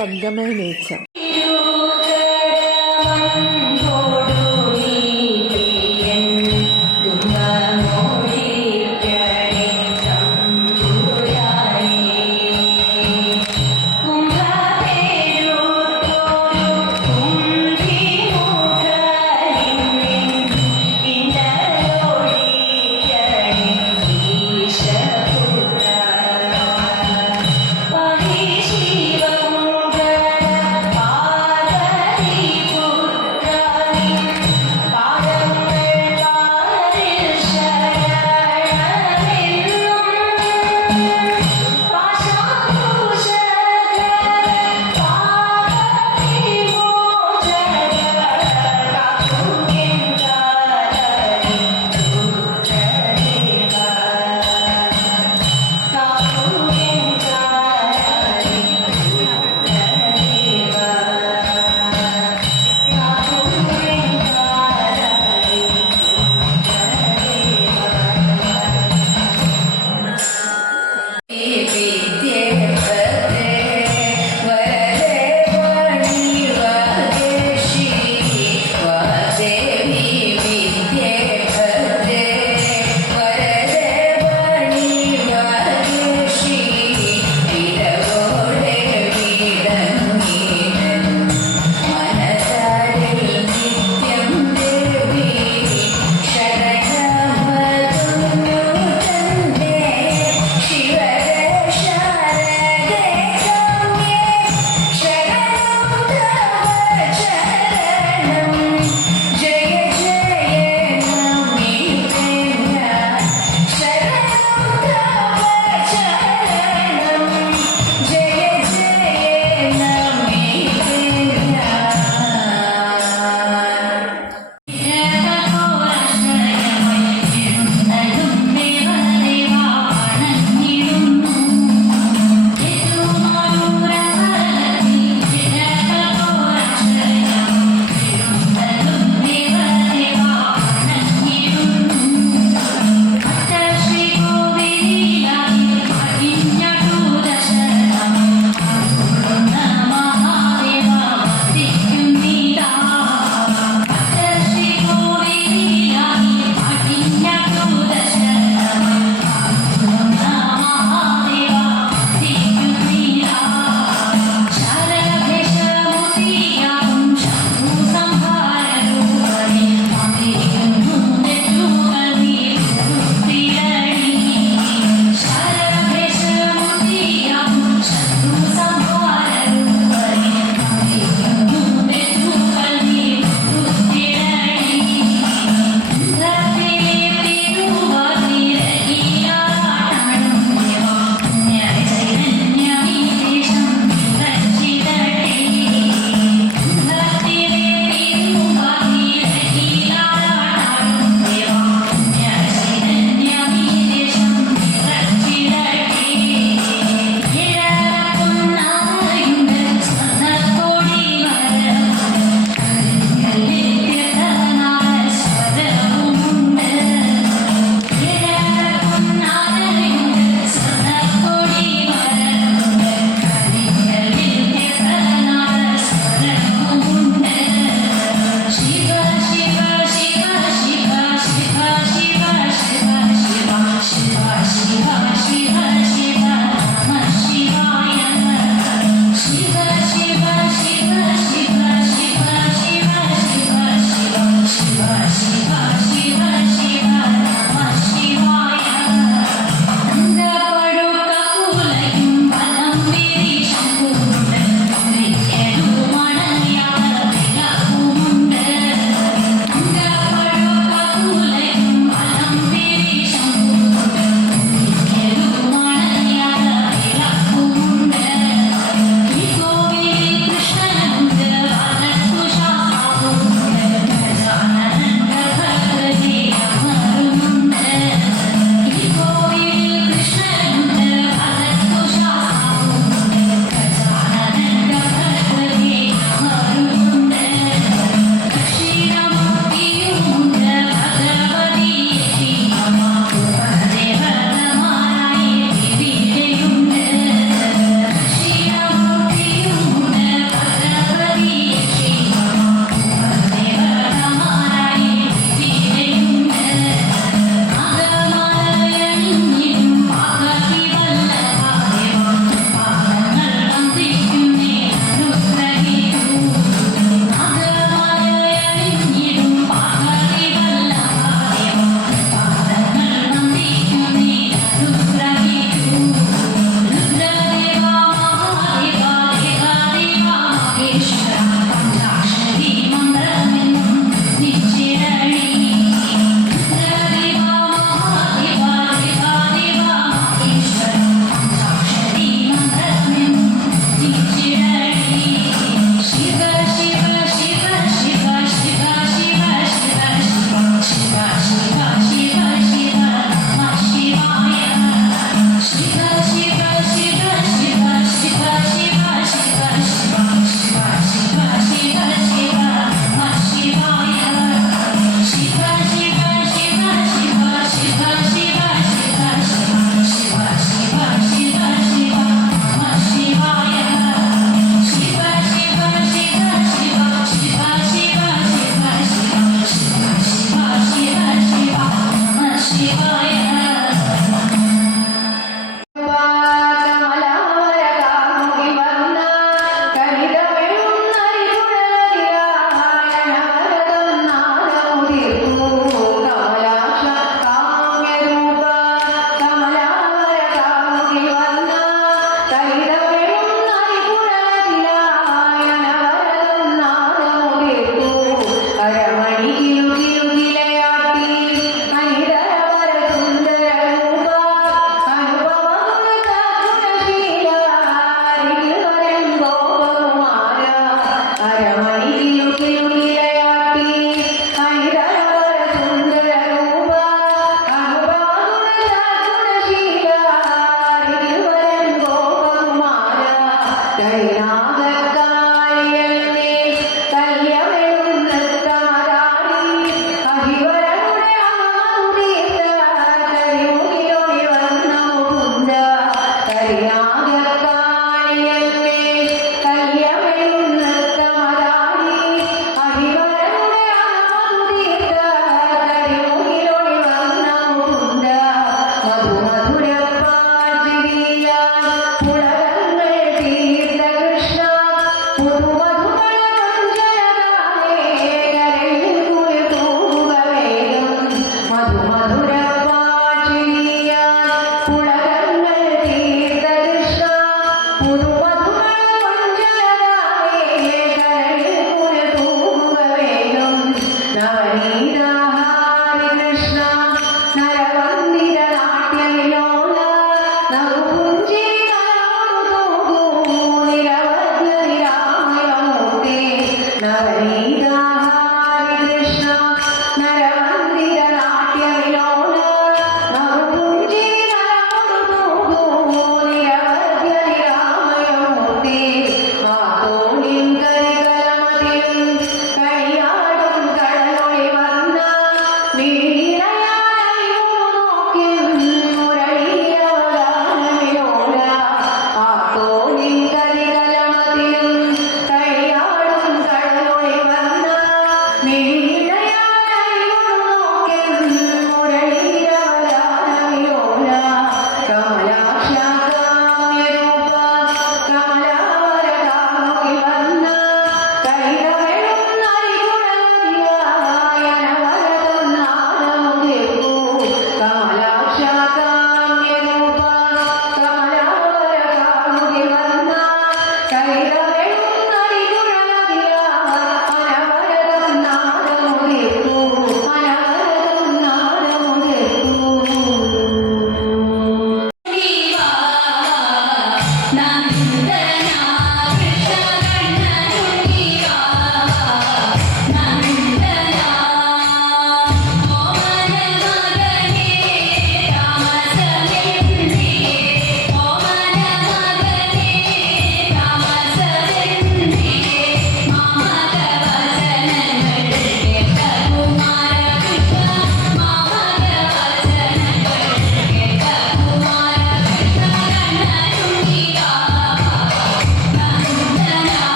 Sadgamaya nature.